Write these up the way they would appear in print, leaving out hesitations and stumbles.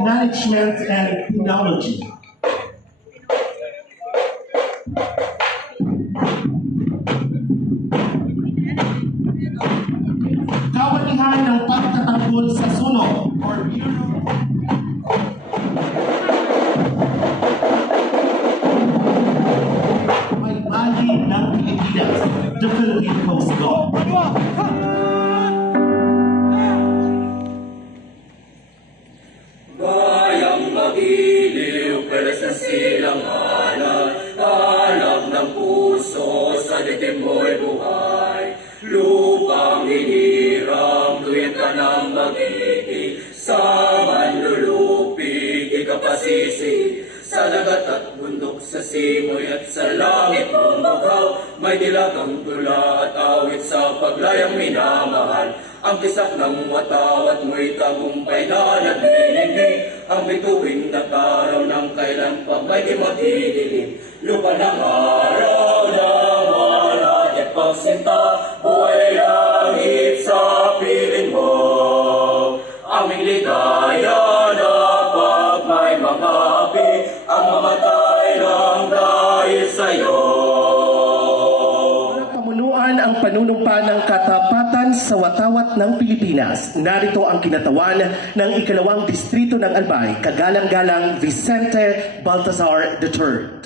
Management and Technology. Kawanihan ng pagtatanggol sa sunog or Bureau. May bali ng Pilipinas, the Philippine Coast Guard. Sa silanganan, kalab ng puso, sa ditim mo'y buhay. Lupang hiniram, tuyat ka ng magiging, sa manlulupig, ikapasisi. Sa dagat at bundok, sa simoy at sa langit mong bagaw, may dilagang tula at awit sa paglayang minamahal. Ang kisak ng watawat mo'y tagumpay na nagniningning, ang bituin na taraw ng kailan pa may di magdidilim. Lupa ng araw na wala at pagsinta, buhay langit sa piling mo. Aming ligaya na pag may mga api, ang mamatay ng dahil sa'yo. Ang panunumpa ng katapatan sa watawat ng Pilipinas. Narito ang kinatawan ng ikalawang distrito ng Albay, kagalang-galang Vicente Baltazar III.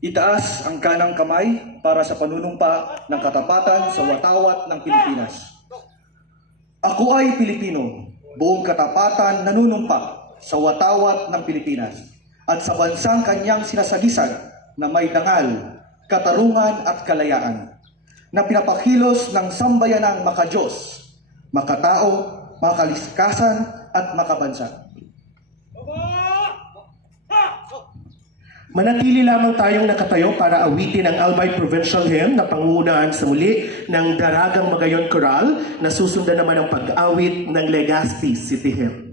Itaas ang kanang kamay para sa panunumpa ng katapatan sa watawat ng Pilipinas. Ako ay Pilipino, buong katapatan nanunumpa sa watawat ng Pilipinas at sa bansang kanyang sinasagisag na may dangal, katarungan at kalayaan, na pinapakilos ng sambayanang makadiyos, makatao, makaliskasan at makabansa. Manatili lamang tayong nakatayo para awitin ang Albay Provincial Hymn na pangungunahan sa muli ng Daragang Magayon Choral na susundan naman ang pag-awit ng Legazpi City Hymn.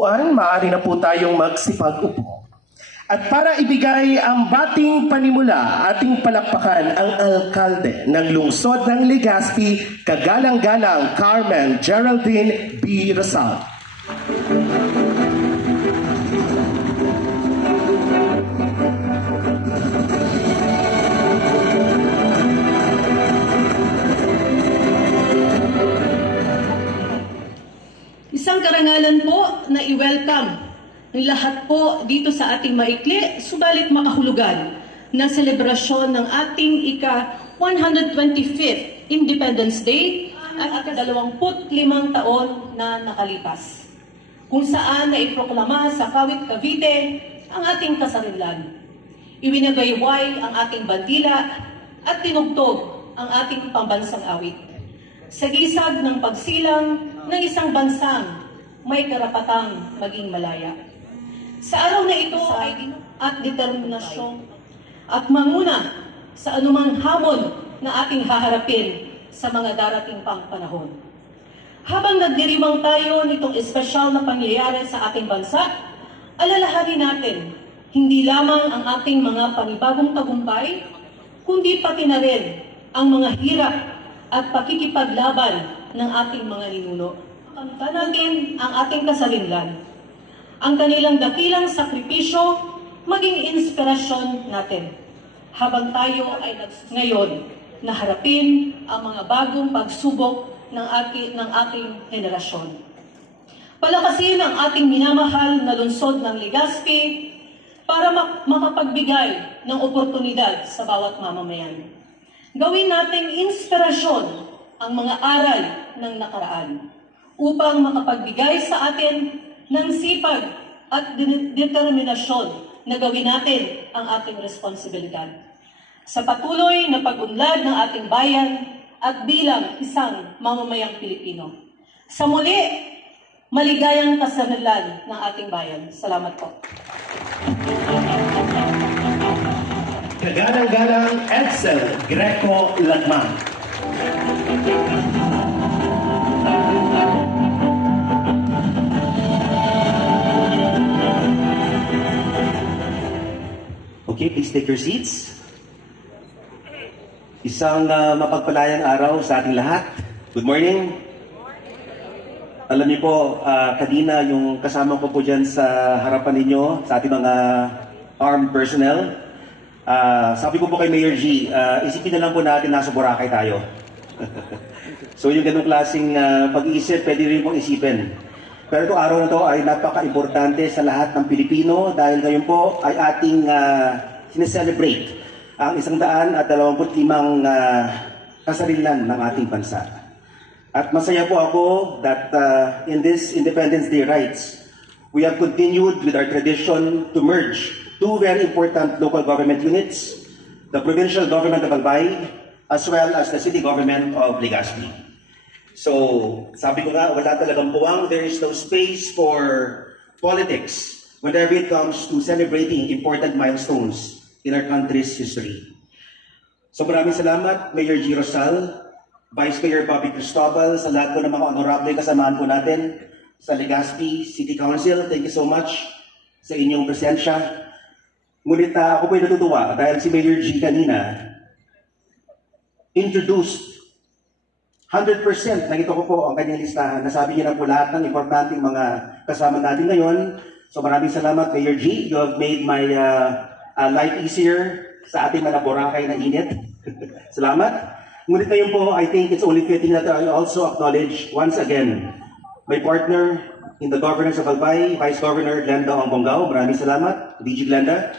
upuan, maaari na po tayong magsipag-upo. At para ibigay ang bating panimula, ating palakpakan ang alkalde ng lungsod ng Legazpi, kagalang-galang Carmen Geraldine B. Rosal. Isang karangalan po na i-welcome ng lahat po dito sa ating maikli, subalit makahulugan na selebrasyon ng ating ika-125th Independence Day at ika-25 taon na nakalipas, kung saan naiproklama sa Kawit Cavite ang ating kasarinlan. Iwinagayway ang ating bandila at tinugtog ang ating pambansang awit. Sa gisag ng pagsilang ng isang bansang may karapatang maging malaya. Sa araw na ito ay at determinasyon at manguna sa anumang hamon na ating haharapin sa mga darating pang panahon. Habang nagdiriwang tayo nitong espesyal na pangyayari sa ating bansa, alalahanin natin hindi lamang ang ating mga panibagong tagumpay, kundi pati na rin ang mga hirap at pakikipaglaban ng ating mga ninuno. Kamta natin ang ating kasarinlan, ang kanilang dakilang sakripisyo, maging inspirasyon natin habang tayo ay ngayon na harapin ang mga bagong pagsubok ng ating henerasyon. Palakasin ang ating minamahal na lungsod ng Legazpi para makapagbigay ng oportunidad sa bawat mamamayan. Gawin nating inspirasyon ang mga aral ng nakaraan upang makapagbigay sa atin ng sipag at determinasyon na gawin natin ang ating responsibilidad sa patuloy na pag-unlad ng ating bayan at bilang isang mamamayang Pilipino. Sa muli, maligayang kasarinlan ng ating bayan. Salamat po. Kagalang-galang Edsel Greco Lagman. Okay, please take your seats. Isang mapagpalayang araw sa ating lahat. Good morning. Alam niyo po, kanina yung kasama ko po dyan sa harapan ninyo, sa ating mga armed personnel, sabi ko po kay Mayor G, isipin na lang po natin nasa Boracay tayo. So yung ganung klaseng pag-iisip, pwede rin pong isipin. Pero itong araw na to ay napaka-importante sa lahat ng Pilipino dahil ngayon po ay ating sineselebrate ang 125 kasarinlan ng ating bansa. At masaya po ako that in this Independence Day rites, we have continued with our tradition to merge two very important local government units, the provincial government of Albay as well as the city government of Legazpi. So, sabi ko nga, wala talagang puwang. There is no space for politics whenever it comes to celebrating important milestones in our country's history. So maraming salamat, Mayor G. Rosal, Vice Mayor Bobby Cristobal, sa lahat po ng mga honorable kasamahan po natin sa Legazpi City Council. Thank you so much sa inyong presensya. Ngunit ako po ay natutuwa dahil si Mayor G. kanina introduced 100% nakita ko po ang kanyang listahan. Nasabi niya na po lahat ng importanteng mga kasama natin ngayon. So maraming salamat, Mayor G. You have made my life easier sa ating mga Boracay na init. Salamat. Ngunit ngayon po, I think it's only fitting that I also acknowledge once again my partner in the governance of Albay, Vice Governor Glenda Ongbongao. Maraming salamat, DG Glenda.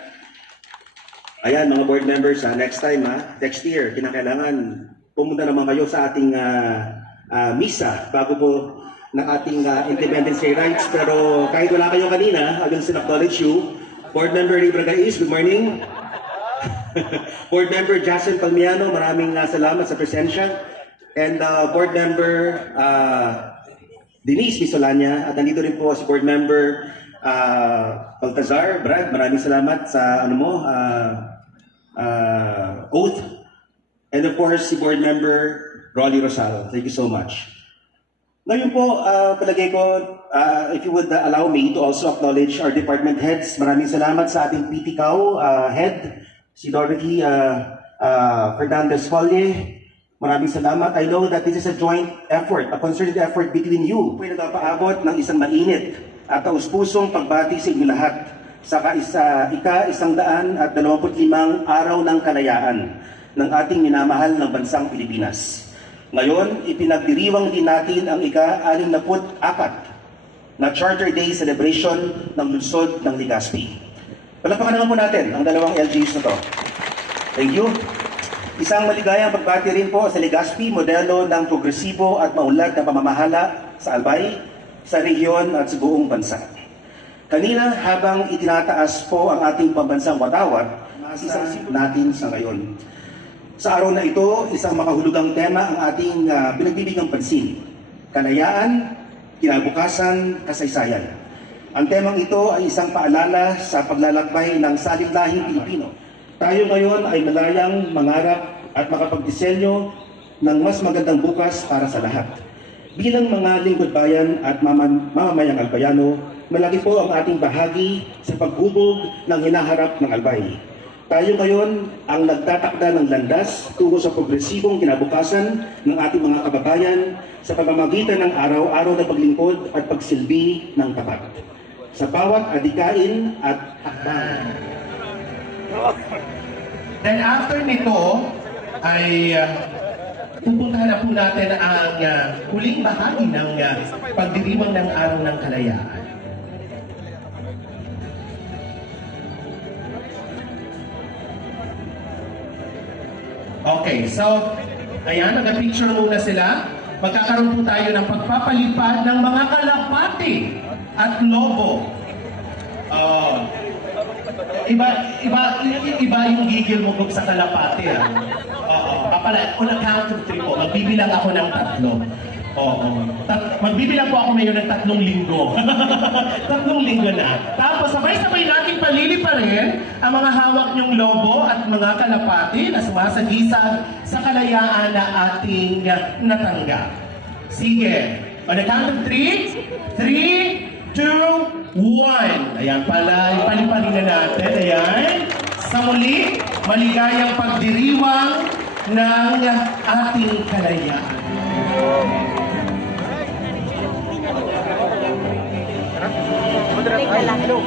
Ayan, mga board members, next time, next year, kinakailangan pumunta naman kayo sa ating misa bago po ng ating Independence Day rights. Pero kahit wala kayo kanina, I will still acknowledge you. Board Member Libra Gais, good morning. Board Member Jason Palmiano, maraming salamat sa presensya. And Board Member Denise Bisolanya, at nandito rin po si Board Member Baltazar Brad, maraming salamat sa oath. And of course, si Board Member Rolly Rosal. Thank you so much. Ngayon po, palagay ko, if you would allow me to also acknowledge our department heads. Maraming salamat sa ating PTCAO head, si Dorothy Fernandez Folle. Maraming salamat. I know that this is a joint effort, a concerted effort between you. Po nagpapaabot ng isang mainit at taus-pusong pagbati sa inyo lahat sa ika-125 araw ng kalayaan ng ating minamahal ng bansang Pilipinas. Ngayon, ipinagdiriwang din natin ang ika-64 na Charter Day celebration ng lungsod ng Legazpi. Palakpakan naman po natin ang dalawang LGUs na to. Thank you. Isang maligayang pagbati rin po sa Legazpi, modelo ng progresibo at maunlad na pamamahala sa Albay, sa rehiyon at sa buong bansa. Kanina, habang itinataas po ang ating pambansang watawat, isang natin sa ngayon. Sa araw na ito, isang makahulugang tema ang ating pinagbibigang pansin. Kalayaan, kinabukasan, kasaysayan. Ang temang ito ay isang paalala sa paglalakbay ng salimlahing Pilipino. Tayo ngayon ay malayang mangarap at makapagdisenyo ng mas magandang bukas para sa lahat. Bilang mga lingkod bayan at mamamayang Albayano, malaki po ang ating bahagi sa paghubog ng hinaharap ng Albay. Tayo ngayon ang nagtatakda ng landas tungo sa progresibong kinabukasan ng ating mga kababayan sa pamamagitan ng araw-araw na paglingkod at pagsilbi ng tapat. Sa bawat adikain at hakbang. Then after nito ay pupuntahan na po natin ang huling bahagi ng pagdiriwang ng Araw ng Kalayaan. Okay, so ayan, nag-picture muna sila. Magkakaroon po tayo ng pagpapalipad ng mga kalapati at lobo. Iba yung gigil mo sa kalapati. Papala, on a count of 3 po, magbibilang ako ng 3. Oo. Magbibilang po ako ngayon ng 3 linggo. 3 linggo na. Tapos sabay-sabay nating paliliparin ang mga hawak niyong lobo at mga kalapati na sumasagisag sa kalayaan na ating natanggap. Sige. On a count of 3, 3, 2, 1. Ayan pala, ipaliparin na natin. Ayan. Sa muli, maligayang pagdiriwang ng ating kalayaan. I love you.